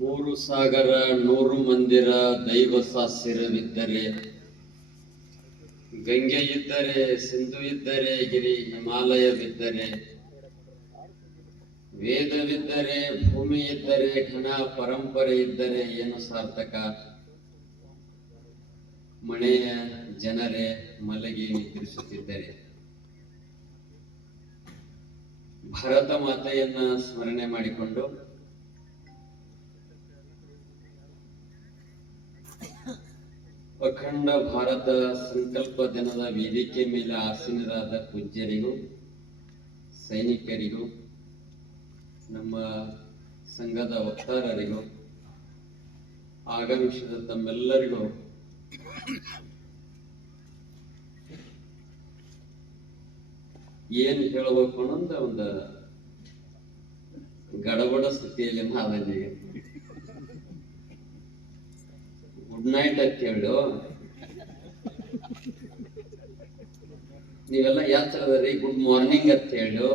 ಮೂರು ಸಾಗರ ನೂರು ಮಂದಿರ ದೈವ ಸಾಸ್ಯವಿದ್ದರೆ, ಗಂಗೆ ಇದ್ದರೆ, ಸಿಂಧು ಇದ್ದರೆ, ಗಿರಿ ಹಿಮಾಲಯವಿದ್ದರೆ, ವೇದವಿದ್ದರೆ, ಭೂಮಿ ಇದ್ದರೆ, ಘನ ಪರಂಪರೆ ಇದ್ದರೆ ಏನು ಸಾರ್ಥಕ? ಮಳೆಯ ಜನರೇ ಮಲಗಿ ನಿದ್ರಿಸುತ್ತಿದ್ದರೆ. ಭಾರತ ಮಾತೆಯನ್ನ ಸ್ಮರಣೆ ಮಾಡಿಕೊಂಡು ಅಖಂಡ ಭಾರತ ಸಂಕಲ್ಪ ದಿನದ ವೇದಿಕೆ ಮೇಲೆ ಆಸೀನರಾದ ಪೂಜ್ಯರಿಗೂ, ಸೈನಿಕರಿಗೂ, ನಮ್ಮ ಸಂಘದ ವಕ್ತಾರರಿಗೂ, ಆಗಮಿಸಿದ ತಮ್ಮೆಲ್ಲರಿಗೂ ಏನ್ ಹೇಳಬೇಕು ಅನ್ನೋದ ಒಂದು ಗಡಬಡ ಸ್ಥಿತಿಯಲ್ಲಿ ನಾದಲ್ಲಿ ಗುಡ್ ನೈಟ್ ಅಂತ ಹೇಳು. ನೀವೆಲ್ಲ ಯಾತ್ರದರಿ ಗುಡ್ ಮಾರ್ನಿಂಗ್ ಅಂತ ಹೇಳು.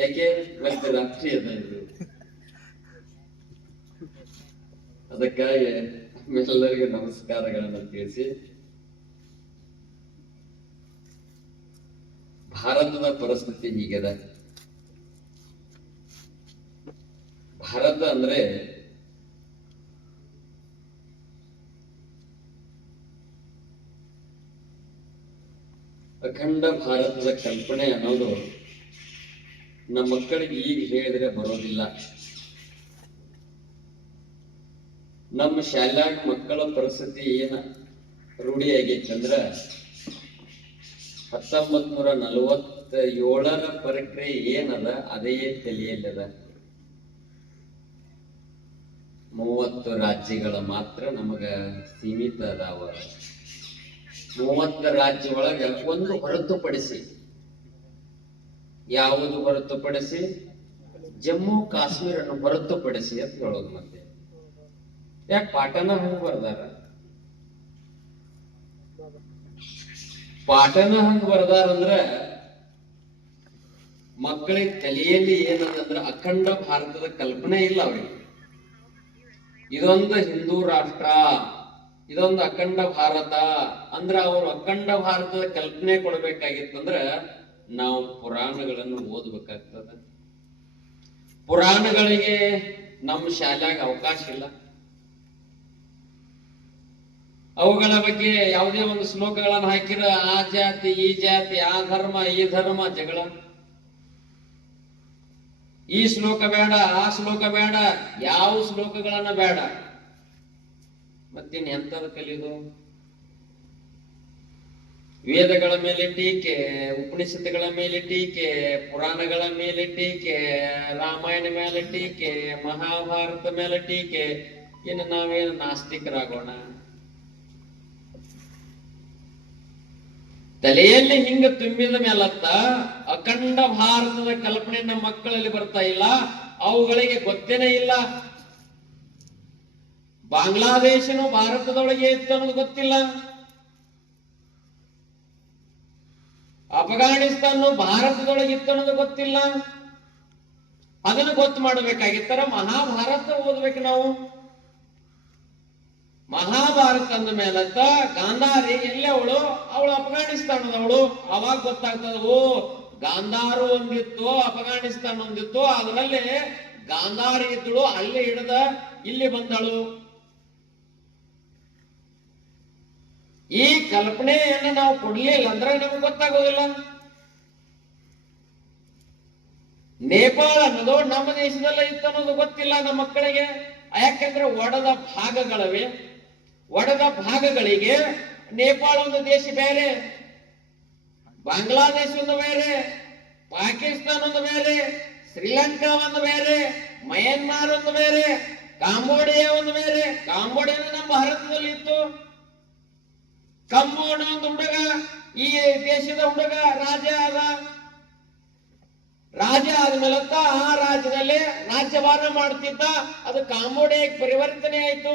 ಯಾಕೆ ಇವತ್ತು ರಾತ್ರಿ ಅದ ಇದು. ಅದಕ್ಕಾಗಿ ಎಲ್ಲರಿಗೂ ನಮಸ್ಕಾರಗಳನ್ನು ತಿಳಿಸಿ, ಭಾರತದ ಪರಿಸ್ಥಿತಿ ಹೀಗಿದೆ. ಭಾರತ ಅಂದ್ರೆ ಅಖಂಡ ಭಾರತದ ಕಲ್ಪನೆ ಅನ್ನೋದು ನಮ್ಮ ಮಕ್ಕಳಿಗೆ ಈಗ ಹೇಳಿದ್ರೆ ಬರೋದಿಲ್ಲ. ನಮ್ಮ ಶಾಲ್ಯಾಗ ಮಕ್ಕಳ ಪರಿಸ್ಥಿತಿ ಏನ ರೂಢಿ ಆಗೈತಂದ್ರ 1947 ಪ್ರಕ್ರಿಯೆ ಏನದ ಅದೇ ತಲೆಯಲ್ಲದ. 30 ರಾಜ್ಯಗಳ ಮಾತ್ರ ನಮಗ ಸೀಮಿತ ಅದಾವ. 30 ರಾಜ್ಯ ಒಳಗ ಒಂದು ಹೊರತುಪಡಿಸಿ, ಯಾವುದು ಹೊರತುಪಡಿಸಿ? ಜಮ್ಮು ಕಾಶ್ಮೀರನ್ನು ಹೊರತುಪಡಿಸಿ ಅಂತ ಹೇಳೋದು. ಮತ್ತೆ ಯಾಕೆ ಪಾಠನ ಹಂಗ ಬರ್ದಾರ? ಪಾಠನ ಹಂಗ ಬರ್ದಾರಂದ್ರ ಮಕ್ಕಳಿಗೆ ತಲೆಯಲ್ಲಿ ಏನಂದ್ರ ಅಖಂಡ ಭಾರತದ ಕಲ್ಪನೆ ಇಲ್ಲ ಅವ್ರಿಗೆ. ಇದೊಂದು ಹಿಂದೂ ರಾಷ್ಟ್ರ, ಇದೊಂದು ಅಖಂಡ ಭಾರತ ಅಂದ್ರ ಅವರು ಅಖಂಡ ಭಾರತದ ಕಲ್ಪನೆ ಕೊಡ್ಬೇಕಾಗಿತ್ತಂದ್ರ ನಾವು ಪುರಾಣಗಳನ್ನು ಓದ್ಬೇಕಾಗ್ತದ. ಪುರಾಣಗಳಿಗೆ ನಮ್ಮ ಶಾಲ್ಯಾಗ ಅವಕಾಶ ಇಲ್ಲ. ಅವುಗಳ ಬಗ್ಗೆ ಯಾವುದೇ ಒಂದು ಶ್ಲೋಕಗಳನ್ನು ಹಾಕಿರ ಆ ಜಾತಿ ಈ ಜಾತಿ, ಆ ಧರ್ಮ ಈ ಧರ್ಮ ಜಗಳ. ಈ ಶ್ಲೋಕ ಬೇಡ, ಆ ಶ್ಲೋಕ ಬೇಡ, ಯಾವ ಶ್ಲೋಕಗಳನ್ನ ಬೇಡ. ಮತ್ತಿನ್ ಎಂತದ ಕಲಿಯೋದು? ವೇದಗಳ ಮೇಲೆ ಟೀಕೆ, ಉಪನಿಷತ್ತುಗಳ ಮೇಲೆ ಟೀಕೆ, ಪುರಾಣಗಳ ಮೇಲೆ ಟೀಕೆ, ರಾಮಾಯಣ ಮೇಲೆ ಟೀಕೆ, ಮಹಾಭಾರತ ಮೇಲೆ ಟೀಕೆ. ಇನ್ನು ನಾವೇನು ನಾಸ್ತಿಕರಾಗೋಣ? ತಲೆಯಲ್ಲಿ ಹಿಂಗ ತುಂಬಿದ ಮೇಲತ್ತ ಅಖಂಡ ಭಾರತದ ಕಲ್ಪನೆ ನಮ್ಮ ಮಕ್ಕಳಲ್ಲಿ ಬರ್ತಾ ಇಲ್ಲ. ಅವುಗಳಿಗೆ ಗೊತ್ತೇನೇ ಇಲ್ಲ. ಬಾಂಗ್ಲಾದೇಶನು ಭಾರತದೊಳಗೆ ಇತ್ತು ಅನ್ನೋದು ಗೊತ್ತಿಲ್ಲ. ಅಫ್ಘಾನಿಸ್ತಾನ ಭಾರತದೊಳಗೆ ಇತ್ತು ಅನ್ನೋದು ಗೊತ್ತಿಲ್ಲ. ಅದನ್ನು ಗೊತ್ತು ಮಾಡಬೇಕಾಗಿತ್ತರ ಮಹಾಭಾರತ ಓದ್ಬೇಕು ನಾವು. ಮಹಾಭಾರತ ಅಂದ ಮೇಲತ್ತ ಗಾಂಧಾರಿ ಎಲ್ಲಿ ಅವಳು ಅಫ್ಘಾನಿಸ್ತಾನದವಳು. ಅವಾಗ ಗೊತ್ತಾಗ್ತದ, ಓ ಗಾಂಧಾರ ಒಂದಿತ್ತು, ಅಫ್ಘಾನಿಸ್ತಾನ ಒಂದಿತ್ತು, ಅದರಲ್ಲಿ ಗಾಂಧಾರಿ ಇದ್ದಳು, ಅಲ್ಲಿ ಹಿಡಿದ ಇಲ್ಲಿ ಬಂದಳು. ಈ ಕಲ್ಪನೆಯನ್ನು ನಾವು ಕೊಡ್ಲಿಲ್ಲ ಅಂದ್ರೆ ನಮ್ಗೆ ಗೊತ್ತಾಗೋದಿಲ್ಲ. ನೇಪಾಳ ಅನ್ನೋದು ನಮ್ಮ ದೇಶದಲ್ಲ ಇತ್ತು ಅನ್ನೋದು ಗೊತ್ತಿಲ್ಲ ನಮ್ಮ ಮಕ್ಕಳಿಗೆ. ಯಾಕೆಂದ್ರೆ ಒಡೆದ ಭಾಗಗಳವೆ. ಒಡೆದ ಭಾಗಗಳಿಗೆ ನೇಪಾಳ ಒಂದು ದೇಶ ಬೇರೆ, ಬಾಂಗ್ಲಾದೇಶ ಒಂದು ಬೇರೆ, ಪಾಕಿಸ್ತಾನ ಒಂದು ಬೇರೆ, ಶ್ರೀಲಂಕಾ ಒಂದು ಬೇರೆ, ಮಯನ್ಮಾರ್ ಒಂದು ಬೇರೆ, ಕಾಂಬೋಡಿಯಾ ಒಂದು ಬೇರೆ. ಕಾಂಬೋಡಿಯಾ ನಮ್ಮ ಭಾರತದಲ್ಲಿ ಇತ್ತು. ಕಂಬೋಡ ಒಂದು ಹುಡುಗ, ಈ ದೇಶದ ಹುಡುಗ ರಾಜ ಆದ. ರಾಜ ಆದ್ಮೇಲತ್ತ ಆ ರಾಜ್ಯದಲ್ಲಿ ರಾಜ್ಯಭಾರ ಮಾಡ್ತಿದ್ದ. ಅದು ಕಾಂಬೋಡಿಯಾಕ್ಕೆ ಪರಿವರ್ತನೆ ಆಯ್ತು.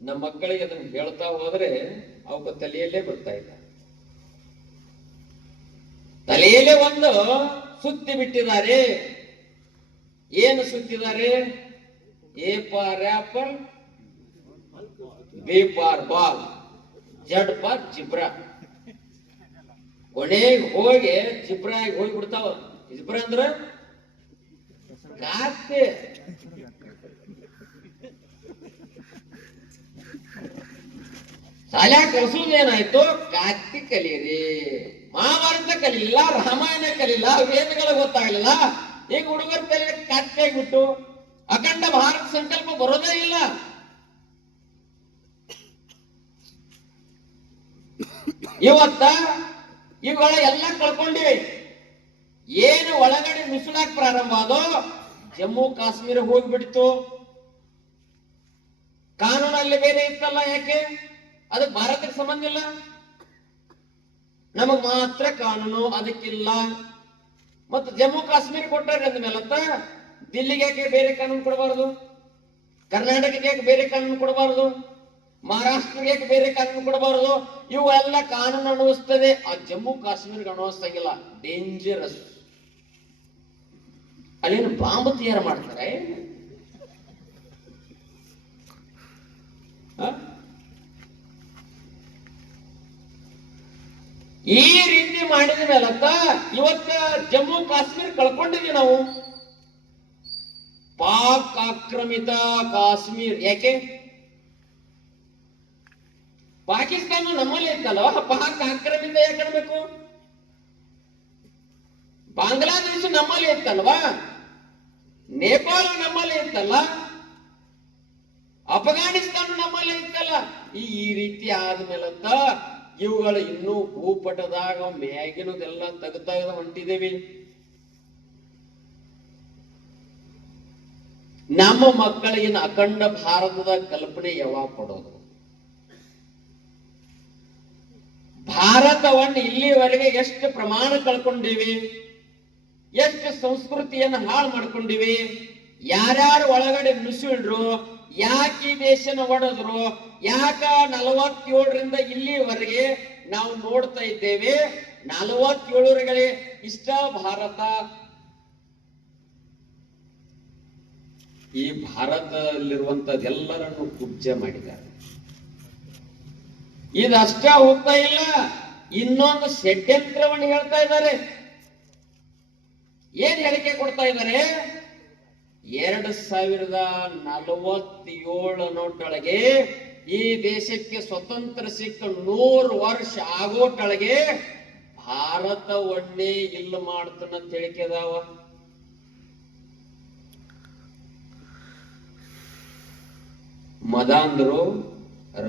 ನಮ್ಮ ಮಕ್ಕಳಿಗೆ ಅದನ್ನು ಹೇಳ್ತಾ ಹೋದ್ರೆ ಅವಕ್ಕೆ ತಲೆಯಲ್ಲೇ ಬರ್ತಾ ಇಲ್ಲ. ತಲೆಯಲ್ಲೇ ಒಂದು ಸುತ್ತಿ ಬಿಟ್ಟಿದ್ದಾರೆ. ಏನು ಸುತ್ತಿದ್ದಾರೆ? A for apple, B for ball, Z for zebra. ಕೊನೆಗೆ ಹೋಗಿ ಜಿಬ್ರಾ ಹೋಗಿ ಬಿಡ್ತಾವ. ಜಿಬ್ರಾ ಅಂದ್ರ ಕಾತೆ. ಶಾಲ್ಯಾಗ ಕಲಿಸೋದೇನಾಯ್ತು? ಕಾತಿ ಕಲೀರಿ. ಮಹಾಭಾರತ ಕಲಿಲ್ಲ, ರಾಮಾಯಣ ಕಲಿಲ್ಲ, ವೇದಗಳ ಗೊತ್ತಾಗಲಿಲ್ಲ. ಈಗ ಹುಡುಗರ ತಲೆ ಕಾತಿ ಆಗಿಬಿಟ್ಟು ಅಖಂಡ ಭಾರತ ಸಂಕಲ್ಪ ಬರೋದೇ ಇಲ್ಲ. ಇವತ್ತ ಇವುಗಳ ಎಲ್ಲ ಕಳ್ಕೊಂಡಿವಿ. ಏನು ಒಳಗಡೆ ನುಸುಳಾಕ್ ಪ್ರಾರಂಭ ಆದೋ ಜಮ್ಮು ಕಾಶ್ಮೀರ ಹೋಗ್ಬಿಡ್ತು. ಕಾನೂನಲ್ಲಿ ಬೇರೆ ಇತ್ತಲ್ಲ, ಯಾಕೆ? ಅದಕ್ಕೆ ಭಾರತಕ್ಕೆ ಸಂಬಂಧ ಇಲ್ಲ. ನಮಗ್ ಮಾತ್ರ ಕಾನೂನು, ಅದಕ್ಕಿಲ್ಲ. ಮತ್ತು ಜಮ್ಮು ಕಾಶ್ಮೀರ ಕೊಟ್ಟಾರೆ ಅಂದ್ಮೇಲತ್ತ ದಿಲ್ಲಿಗೆ ಯಾಕೆ ಬೇರೆ ಕಾನೂನು ಕೊಡಬಾರದು? ಕರ್ನಾಟಕಕ್ಕೆ ಯಾಕೆ ಬೇರೆ ಕಾನೂನು ಕೊಡಬಾರದು? ಮಹಾರಾಷ್ಟ್ರಕ್ಕೆ ಯಾಕೆ ಬೇರೆ ಕಾನೂನು ಕೊಡಬಾರದು? ಇವೆಲ್ಲ ಕಾನೂನು ಅನುಭವಿಸ್ತದೆ. ಆ ಜಮ್ಮು ಕಾಶ್ಮೀರ್ಗೆ ಅನುಭವಿಸ್ತಂಗಿಲ್ಲ. ಡೇಂಜರಸ್. ಅಲ್ಲೇನು ಬಾಂಬ್ ತಯಾರು ಮಾಡ್ತಾರೆ. ಈ ರೀತಿ ಮಾಡಿದ ಮೇಲತ್ತ ಇವತ್ತ ಜಮ್ಮು ಕಾಶ್ಮೀರ ಕಳ್ಕೊಂಡಿದ್ವಿ ನಾವು. ಪಾಕ್ ಆಕ್ರಮಿತ ಕಾಶ್ಮೀರ್. ಯಾಕೆ? ಪಾಕಿಸ್ತಾನ ನಮ್ಮಲ್ಲಿ ಇತ್ತಲ್ವ, ಪಾಕ್ ಆಕ್ರಮಿತ ಯಾಕೆ ಅನ್ಬೇಕು? ಬಾಂಗ್ಲಾದೇಶ ನಮ್ಮಲ್ಲಿ ಇತ್ತಲ್ವಾ, ನೇಪಾಳ ನಮ್ಮಲ್ಲಿ ಇತ್ತಲ್ಲ, ಅಫ್ಘಾನಿಸ್ತಾನ ನಮ್ಮಲ್ಲಿ ಇತ್ತಲ್ಲ. ಈ ರೀತಿ ಆದ್ಮೇಲಂತ ಇವುಗಳು ಇನ್ನೂ ಭೂಪಟದಾಗ ಮ್ಯಾಗಿನದೆಲ್ಲ ತೆಗೆದ ಹೊಂಟಿದ್ದೇವೆ. ನಮ್ಮ ಮಕ್ಕಳಿಗೆ ಅಖಂಡ ಭಾರತದ ಕಲ್ಪನೆ ಯಾವಾಗ ಕೊಡೋದು? ಭಾರತವನ್ನು ಇಲ್ಲಿವರೆಗೆ ಎಷ್ಟು ಪ್ರಮಾಣ ಕಳ್ಕೊಂಡಿವಿ, ಎಷ್ಟು ಸಂಸ್ಕೃತಿಯನ್ನು ಹಾಳು ಮಾಡ್ಕೊಂಡಿವಿ, ಯಾರ್ಯಾರು ಒಳಗಡೆ ನುಸುಳ್ರು, ಯಾಕೆ ಈ ದೇಶನ ಒಡೆದ್ರು, ಯಾಕ 47ರಿಂದ ಇಲ್ಲಿವರೆಗೆ ನಾವು ನೋಡ್ತಾ ಇದ್ದೇವೆ. 47ರಿಗೆ ಇಷ್ಟ ಭಾರತ. ಈ ಭಾರತದಲ್ಲಿರುವಂತದ್ದೆಲ್ಲರನ್ನು ಕುಬ್ಜ ಮಾಡಿದ್ದಾರೆ. ಇದಷ್ಟ ಹೋಗ್ತಾ ಇಲ್ಲ, ಇನ್ನೊಂದು ಷಡ್ಯಂತ್ರವನ್ನು ಹೇಳ್ತಾ ಇದ್ದಾರೆ. ಏನ್ ಹೇಳಿಕೆ ಕೊಡ್ತಾ ಇದ್ದಾರೆ? 2047 ನೋಟೊಳಗೆ ಈ ದೇಶಕ್ಕೆ ಸ್ವತಂತ್ರ ಸಿಕ್ಕ 100 ವರ್ಷ ಆಗೋಟೊಳಗೆ ಭಾರತವನ್ನೇ ಇಲ್ಲ ಮಾಡ್ತಾನಂತ ಹೇಳಿಕೆ ಅದಾವ. ಮದಾಂಧರು,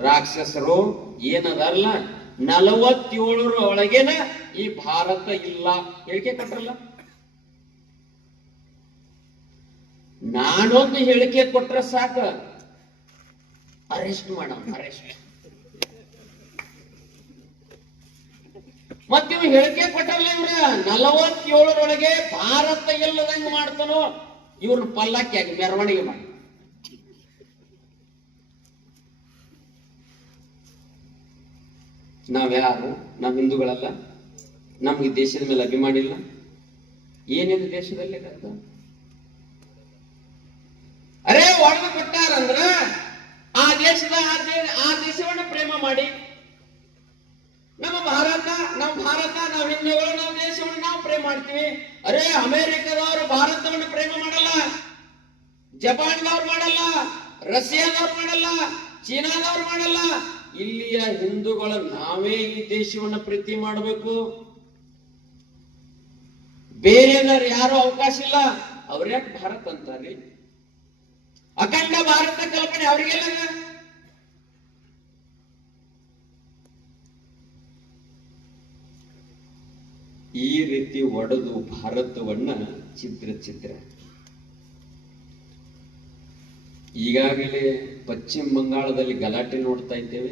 ರಾಕ್ಷಸರು ಏನದಲ್ಲ, 47 ಒಳಗೇನ ಈ ಭಾರತ ಇಲ್ಲ ಹೇಳಿಕೆ ಕೊಟ್ರಲ್ಲ. ನಾನೊಂದು ಹೇಳಿಕೆ ಕೊಟ್ರೆ ಸಾಕ, ಅರೆಸ್ಟ್ ಮಾಡ, ಅರೆಸ್ಟ್. ಮತ್ತ ಇವ್ ಹೇಳಿಕೆ ಕೊಟ್ಟಲ್ಲ, ಇವ್ರ 47ರೊಳಗೆ ಭಾರತ ಎಲ್ಲದಂಗ ಮಾಡ್ತಾನೋ ಇವ್ರನ್ನ ಪಲ್ಲಕ್ಕಿಯಾಗಿ ಮೆರವಣಿಗೆ ಮಾಡಿ. ನಾವ್ಯಾರು? ನಾವ್ ಹಿಂದೂಗಳಲ್ಲ? ನಮ್ಗೆ ದೇಶದ ಮೇಲೆ ಅಭಿಮಾನ ಇಲ್ಲ? ಏನಿದೆ ದೇಶದಲ್ಲಿ? ಅರೇ ಒಳಗೆ ಕೊಟ್ಟಾರಂದ್ರ ಆ ದೇಶವನ್ನ ಪ್ರೇಮ ಮಾಡಿ, ನಮ್ಮ ಭಾರತ ನಾವು ಹಿಂದೂಗಳು, ನಾವು ದೇಶವನ್ನು ನಾವು ಪ್ರೇಮ ಮಾಡ್ತೀವಿ. ಅರೇ ಅಮೆರಿಕದವರು ಭಾರತವನ್ನು ಪ್ರೇಮ ಮಾಡಲ್ಲ, ಜಪಾನ್ದವ್ರು ಮಾಡಲ್ಲ, ರಷ್ಯಾದವ್ರು ಮಾಡಲ್ಲ, ಚೀನಾದವ್ರು ಮಾಡಲ್ಲ. ಇಲ್ಲಿಯ ಹಿಂದೂಗಳು ನಾವೇ ಈ ದೇಶವನ್ನು ಪ್ರೀತಿ ಮಾಡಬೇಕು. ಬೇರೆದವ್ರು ಯಾರು ಅವಕಾಶ ಇಲ್ಲ. ಅವ್ರ್ಯಾಕೆ ಭಾರತ ಅಂತಾರ್ರಿ? ಅಖಂಡ ಭಾರತ ಕಲ್ಪನೆ ಅವ್ರಿಗೆಲ್ಲ. ಈ ರೀತಿ ಒಡೆದು ಭಾರತವನ್ನ ಚಿತ್ರ ಈಗಾಗಲೇ ಪಶ್ಚಿಮ ಬಂಗಾಳದಲ್ಲಿ ಗಲಾಟೆ ನೋಡ್ತಾ ಇದ್ದೇವೆ,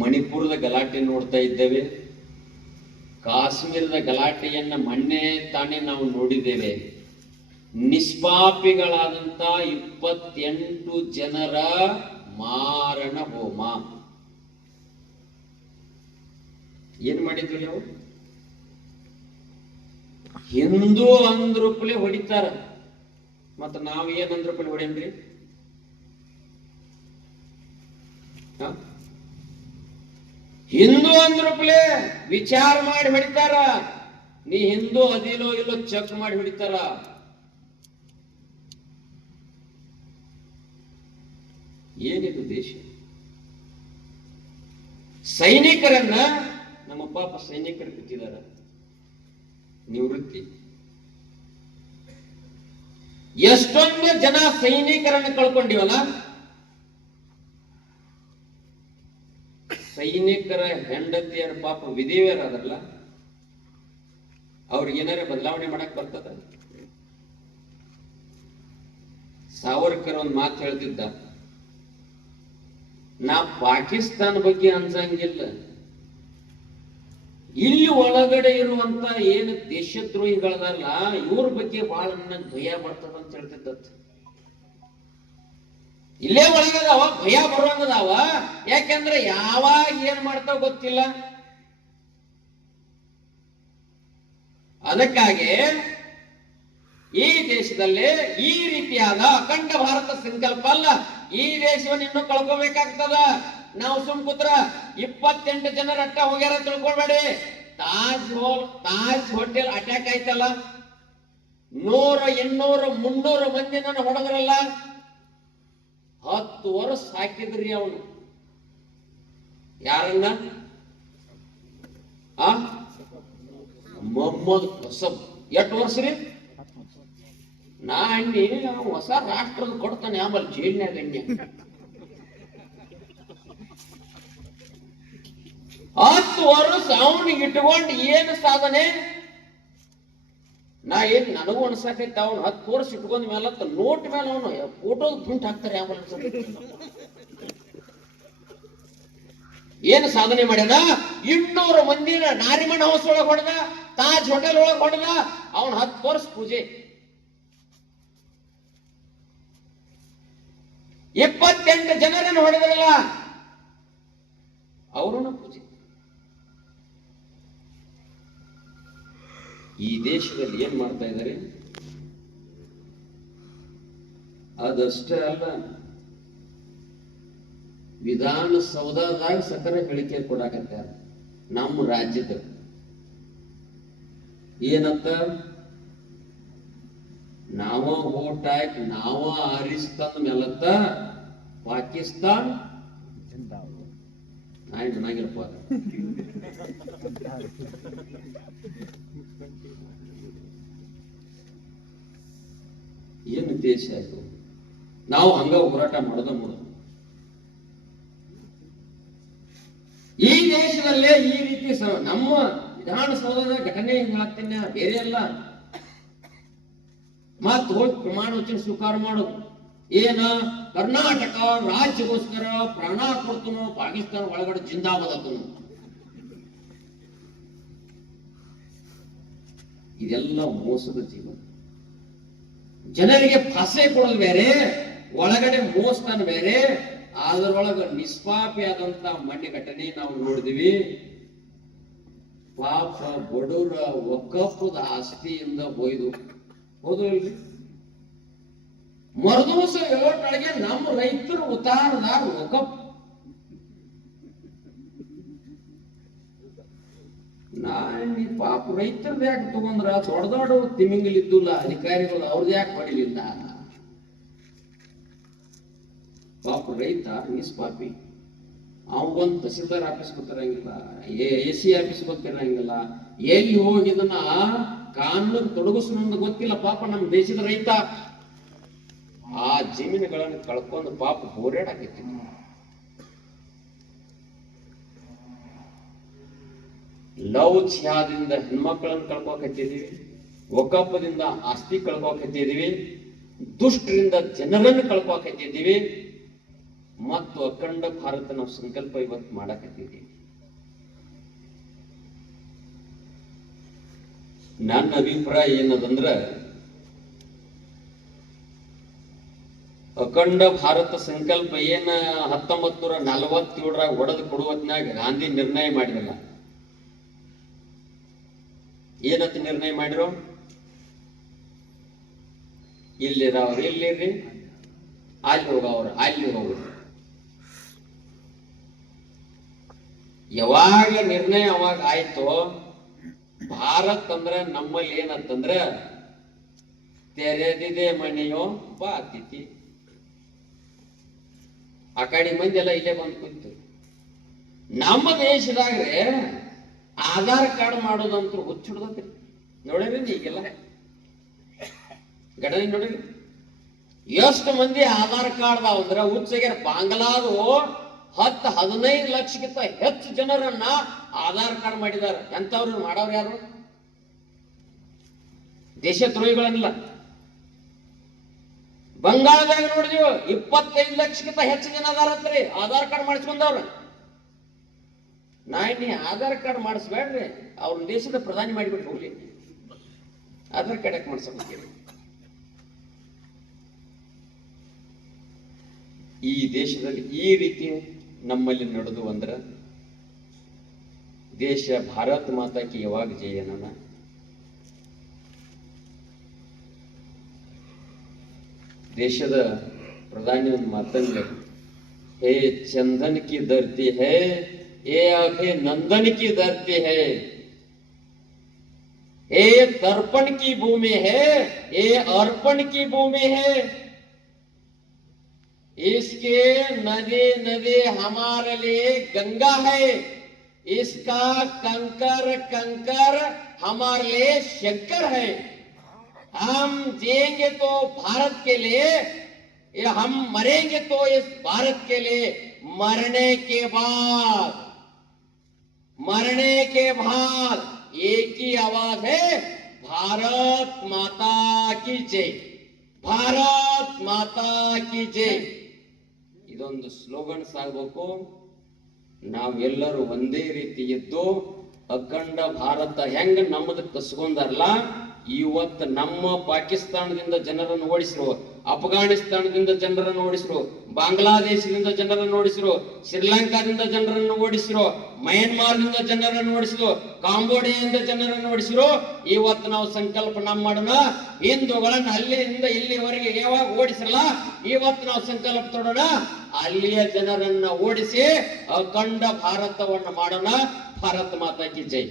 ಮಣಿಪುರದ ಗಲಾಟೆ ನೋಡ್ತಾ ಇದ್ದೇವೆ, ಕಾಶ್ಮೀರದ ಗಲಾಟೆಯನ್ನ ಮೊನ್ನೆ ತಾನೇ ನಾವು ನೋಡಿದ್ದೇವೆ. ನಿಷ್ಪಾಪಿಗಳಾದಂತ 28 ಜನರ ಮಾರಣ ಹೋಮ. ಏನ್ ಮಾಡಿದ್ವಿ ನಾವು? ಹಿಂದೂ ಅಂದ್ರೂಪಲೆ ಹೊಡಿತಾರ. ಮತ್ತ ನಾವ್ ಏನಂದ್ರ ಪಲ್ಲಿ ಹೊಡೇನ್ರಿ? ಹಿಂದೂ ಅಂದ್ರಪ್ಲೆ ವಿಚಾರ ಮಾಡಿ ಹೊಡಿತಾರ. ನೀ ಹಿಂದೂ ಅದಿಲೋ ಇಲ್ಲೋ ಚೆಕ್ ಮಾಡಿ ಹೊಡಿತಾರ. ಏನಿದು ದೇಶ? ಸೈನಿಕರನ್ನ, ನಮ್ಮ ಪಾಪ ಸೈನಿಕರು ಕೂತಿದಾರ ನಿವೃತ್ತಿ. ಎಷ್ಟೊಂದು ಜನ ಸೈನಿಕರನ್ನು ಕಳ್ಕೊಂಡಿವಲ್ಲ. ಸೈನಿಕರ ಹೆಂಡತಿಯರ ಪಾಪ ವಿಧೇಯರಾದ್ರಲ್ಲ, ಅವ್ರಿಗೆ ಏನಾರ ಬದಲಾವಣೆ ಮಾಡಕ್ ಬರ್ತದ? ಸಾವರ್ಕರ್ ಒಂದ್ ಮಾತು ಹೇಳ್ತಿದ್ದ, ನಾ ಪಾಕಿಸ್ತಾನ ಬಗ್ಗೆ ಅನ್ಸಂಗಿಲ್ಲ, ಇಲ್ಲಿ ಒಳಗಡೆ ಇರುವಂತ ಏನು ದೇಶದ್ರೋಹಿಗಳದಲ್ಲ ಇವ್ರ ಬಗ್ಗೆ ಬಹಳ ನನಗೆ ಭಯ ಬರ್ತದ ಅಂತ ಹೇಳ್ತಿದ್ದ. ಇಲ್ಲೇ ಒಳಗದಾವ, ಭಯ ಬರುವಂಗದಾವ. ಯಾಕೆಂದ್ರೆ ಯಾವಾಗ ಏನ್ ಮಾಡ್ತಾವ ಗೊತ್ತಿಲ್ಲ. ಅದಕ್ಕಾಗಿ ಈ ದೇಶದಲ್ಲಿ ಈ ರೀತಿಯಾದ ಅಖಂಡ ಭಾರತ ಸಂಕಲ್ಪ ಅಲ್ಲ, ಈ ದೇಶವನ್ನು ಇನ್ನೂ ಕಳ್ಕೋಬೇಕಾಗ್ತದ. ನಾವು ಸುಮ್ ಕೂತ್ರ 28 ಜನರ ಅಟ್ಟ ಹೋಗ್ಯಾರ ತಿಳ್ಕೊಳ್ಬೇಡಿ. ತಾಜ್ ಹೋಟೆಲ್ ಅಟ್ಯಾಕ್ ಆಯ್ತಲ್ಲ, 100, 200, 300 ಮಂದಿ ನನ್ನ ಹೊಡೆದ್ರಲ್ಲ. 10 ವರ್ಷ ಹಾಕಿದ್ರಿ ಅವನು. ಯಾರನ್ನ? ಮೊಹಮ್ಮದ್ ಕಸಬ್. ಎಷ್ಟು ವರ್ಷ ರೀ? ನಾ ಅಣ್ಣಿ ಹೊಸ ರಾಷ್ಟ್ರದ ಕೊಡ್ತಾನೆ, ಆಮೇಲೆ ಜೈಲ್ನ್ಯಾಗ ಅಣ್ಣ 10 ವರ್ಷ ಅವನಿಗೆ ಇಟ್ಕೊಂಡು ಏನು ಸಾಧನೆ? ನಾ ಏನ್ ನನಗೂ ಅನ್ಸಾಕೈತಿ, ಅವನು 10 ವರ್ಷ ಇಟ್ಕೊಂಡ್ ಮೇಲೆ ನೋಟ್ ಮೇಲೆ ಅವನು ಫೋಟೋ ಪ್ರಿಂಟ್ ಹಾಕ್ತಾರೆ. ಆಮೇಲೆ ಏನು ಸಾಧನೆ ಮಾಡ್ಯಾನ? 200 ಮಂದಿನ ನಾರಿಮನ್ ಹೌಸ್ ಒಳಗೆ ಹೊಡೆದ, ತಾಜ್ ಹೋಟೆಲ್ ಒಳಗೆ ಹೊಡೆದ. ಅವನ್ 10 ವರ್ಷ ಪೂಜೆ. 28 ಜನರನ್ನು ಹೊಡೆದ್ರಲ್ಲ, ಅವರನ್ನು ಪೂಜೆ. ಈ ದೇಶದಲ್ಲಿ ಏನ್ ಮಾಡ್ತಾ ಇದ್ದಾರೆ? ಅದಷ್ಟೇ ಅಲ್ಲ, ವಿಧಾನಸೌಧದಾಗ ಸಕ್ಕರೆ ಗಳಿಕೆ ಕೊಡಾಕತ್ಯಾರ ನಮ್ಮ ರಾಜ್ಯದ. ಏನಂತ? ನಾವ ಓಟ್ ಹಾಕಿ ನಾವ ಆರಿಸ್ತಂದ ಮೇಲತ್ತ ಪಾಕಿಸ್ತಾನ್ ಚೆನ್ನಾಗಿರಪ್ಪ. ಏನು ದೇಶ ಆಯ್ತು? ನಾವು ಹಂಗ ಹೋರಾಟ ಮಾಡೋದು. ಈ ದೇಶದಲ್ಲೇ ಈ ರೀತಿ ನಮ್ಮ ವಿಧಾನಸೌಧದ ಘಟನೆ ಹೇಳ್ತೀನಿ, ಬೇರೆ ಅಲ್ಲ. ಮತ್ ಹೋಗಿ ಪ್ರಮಾಣ ವಚನ ಸ್ವೀಕಾರ ಮಾಡೋದು. ಏನ? ಕರ್ನಾಟಕ ರಾಜ್ಯಗೋಸ್ಕರ ಪ್ರಾಣ ಕೊಡ್ತನೋ, ಪಾಕಿಸ್ತಾನ ಒಳಗಡೆ ಜಿಂದಾಬಾದ್. ಇದೆಲ್ಲ ಮೋಸದ ಜೀವನ. ಜನರಿಗೆ ಫಾಸೆ ಕೊಡೋದು ಬೇರೆ, ಒಳಗಡೆ ಮೋಸ್ತಾನ ಬೇರೆ. ಅದರೊಳಗ ನಿಷ್ಪಾಪಿಯಾದಂತ ಮಣ್ಣ ಘಟನೆ ನಾವು ನೋಡಿದ್ವಿ. ಪಾಪ ಬಡವರ ಒಕ್ಕಪ್ಪದ ಆಸ್ತಿಯಿಂದ ಹೋದು ಇಲ್ರಿ. ಮರುದಿವಸ 7 ನಮ್ಮ ರೈತರು ಉತ್ತಾರದಾಗ ಒಕ್ಕಪ್. ನಾನಿ ಪಾಪ ರೈತರದ್ದು ಯಾಕೆ ತಗೊಂಡ್ರ? ದೊಡ್ಡ ದೊಡ್ಡ ತಿಮಿಂಗಲಿದ್ದುಲ್ಲ ಅಧಿಕಾರಿಗಳು, ಅವ್ರದ್ದು ಯಾಕೆ ಪಡಿಲಿಲ್ಲ? ಪಾಪ ರೈತ ನಿಷ್ಪಾಪಿ. ಅವಗೊಂದು ತಹಸೀಲ್ದಾರ್ ಆಫೀಸ್ ಗೊತ್ತಿರಂಗಿಲ್ಲ, AC ಆಫೀಸ್ ಗೊತ್ತಿರಂಗಿಲ್ಲ, ಎಲ್ಲಿ ಹೋಗಿ ಇದನ್ನ ಕಾನೂನು ತೊಡಗಿಸೋದು ಗೊತ್ತಿಲ್ಲ. ಪಾಪ ನಮ್ಮ ದೇಶದ ರೈತ ಆ ಜಮೀನುಗಳನ್ನು ಕಳ್ಕೊಂಡು ಪಾಪ ಹೋರಾಡಕೈತಿ. ಲೌಚ್ಯದಿಂದ ಹೆಣ್ಮಕ್ಳನ್ನು ಕಳ್ಕೊಕತ್ತಿದೀವಿ, ಒಕ್ಕಪ್ಪದಿಂದ ಆಸ್ತಿ ಕಳ್ಕೊಕತ್ತಿದೀವಿ, ದುಷ್ಟರಿಂದ ಜನರನ್ನು ಕಳ್ಕೊಕತ್ತಿದ್ದೀವಿ, ಮತ್ತು ಅಖಂಡ ಭಾರತ ನಾವು ಸಂಕಲ್ಪ ಇವತ್ತು ಮಾಡಕತ್ತಿದ್ದೀವಿ. ನನ್ನ ಅಭಿಪ್ರಾಯ ಏನದಂದ್ರ, ಅಖಂಡ ಭಾರತ ಸಂಕಲ್ಪ ಏನ 1947 ಒಡೆದು ಕೊಡುವತ್ನಾಗ ಗಾಂಧಿ ನಿರ್ಣಯ ಮಾಡಿರಲ್ಲ. ಏನಂತ ನಿರ್ಣಯ ಮಾಡಿರೋ? ಇಲ್ಲಿರೋರು ಇಲ್ಲಿರ್ರಿ, ಅಲ್ಲಿ ಹೋಗವ್ರು ಅಲ್ಲಿ ಹೋಗ್ರಿ. ಯಾವಾಗ ನಿರ್ಣಯ ಅವಾಗ ಆಯ್ತು, ಭಾರತ್ ಅಂದ್ರೆ ನಮ್ಮಲ್ಲಿ ಏನಂತಂದ್ರ ತೆರೆದಿದೆ ಮನೆಯೋ ಬಾ ಅತಿಥಿ. ಆ ಕಡೆ ಮಂದಿ ಎಲ್ಲ ಇಲ್ಲೇ ಬಂದು ಕುಂತು. ನಮ್ಮ ದೇಶದಾಗ್ರೆ ಆಧಾರ್ ಕಾರ್ಡ್ ಮಾಡೋದಂತೂ ಹುಚ್ಚಿಡ್ದತ್ರಿ. ನೋಡ್ರಿ ಈಗೆಲ್ಲ ಘಟನೆ ನೋಡ್ರಿ, ಎಷ್ಟು ಮಂದಿ ಆಧಾರ್ ಕಾರ್ಡ್ ಅಂದ್ರೆ ಹುಚ್ಚಾಗ್ಯಾರ. ಬಾಂಗ್ಲಾದು 10-15 ಲಕ್ಷಕ್ಕಿಂತ ಹೆಚ್ಚು ಜನರನ್ನ ಆಧಾರ್ ಕಾರ್ಡ್ ಮಾಡಿದಾರ. ಎಂತವ್ರು ಮಾಡವ್ರು ಯಾರು? ದೇಶದ್ರೋಹಿಗಳನ್ನಿಲ್ಲ. ಬಂಗಾಳದಾಗ ನೋಡಿದ್ವಿ 25 ಲಕ್ಷಕ್ಕಿಂತ ಹೆಚ್ಚು ಜನ ಅದಾರತ್ರಿ ಆಧಾರ್ ಕಾರ್ಡ್ ಮಾಡಿಸ್ಕೊಂಡವ್ರ. ನೀ ಆಧಾರ್ ಕಾರ್ಡ್ ಮಾಡಿಸ್ಬೇಡ್ರಿ, ಅವ್ರ ದೇಶದ ಪ್ರಧಾನಿ ಮಾಡಿಬಿಟ್ಟು ಹೋಗ್ಲಿ. ಆಧಾರ್ ಕಾರ್ಡ್ ಯಾಕೆ ಮಾಡಿಸ್ಬೇಕಿರಿ? ಈ ದೇಶದಲ್ಲಿ ಈ ರೀತಿ ನಮ್ಮಲ್ಲಿ ನಡೆದು ಅಂದ್ರ ದೇಶ ಭಾರತ್ ಮಾತಾಕಿ ಯಾವಾಗ ಜಯನ? ದೇಶದ ಪ್ರಧಾನಿ ಒಂದು ಮಾತಂದ್ರೆ, ಹೇ ಚಂದನ್ ಕಿ ಧರ್ತಿ ಹೈ, ಏ ಅಭಿನಂದನ್ ಕಿ ಧರ್ತಿ ಹೈ, ಏ तर्पण की भूमि है, ये अर्पण की भूमि है. इसके नदी नदी हमारे लिए गंगा है, इसका कंकर कंकर हमारे लिए शंकर है. हम जिएंगे तो भारत के लिए, हम मरेंगे तो इस भारत के लिए. मरने के बाद एक ही आवाज है, भारत माता की जय, ಭಾರತ್ ಮಾತಾ ಕಿ ಜೈ. ಇದೊಂದು ಸ್ಲೋಗನ್ ಸಾಗಬೇಕು. ನಾವೆಲ್ಲರೂ ಒಂದೇ ರೀತಿ ಇದ್ದು ಅಖಂಡ ಭಾರತ ಹೆಂಗ ನಮ್ಮದು ಕಸ್ಕೊಂಡಾರಲ್ಲ, ಇವತ್ತು ನಮ್ಮ ಪಾಕಿಸ್ತಾನದಿಂದ ಜನರನ್ನು ಓಡಿಸಿರು, ಅಫ್ಘಾನಿಸ್ತಾನದಿಂದ ಜನರನ್ನು ಓಡಿಸಿರು, ಬಾಂಗ್ಲಾದೇಶದಿಂದ ಜನರನ್ನು ಓಡಿಸಿರು, ಶ್ರೀಲಂಕಾದಿಂದ ಜನರನ್ನು ಓಡಿಸಿರು, ಮಯನ್ಮಾರ್ದಿಂದ ಜನರನ್ನು ಓಡಿಸಿರು, ಕಾಂಬೋಡಿಯಾದಿಂದ ಜನರನ್ನು ಓಡಿಸಿರು. ಇವತ್ತು ನಾವು ಸಂಕಲ್ಪ ಮಾಡೋಣ, ಹಿಂದೂಗಳನ್ನ ಅಲ್ಲಿಂದ ಇಲ್ಲಿವರೆಗೆ ಯಾವಾಗ ಓಡಿಸಲ್ಲ, ಇವತ್ತು ನಾವು ಸಂಕಲ್ಪ ತೊಡೋಣ, ಅಲ್ಲಿಯ ಜನರನ್ನ ಓಡಿಸಿ ಅಖಂಡ ಭಾರತವನ್ನ ಮಾಡೋಣ. ಭಾರತ ಮಾತಾ ಕಿ ಜೈ.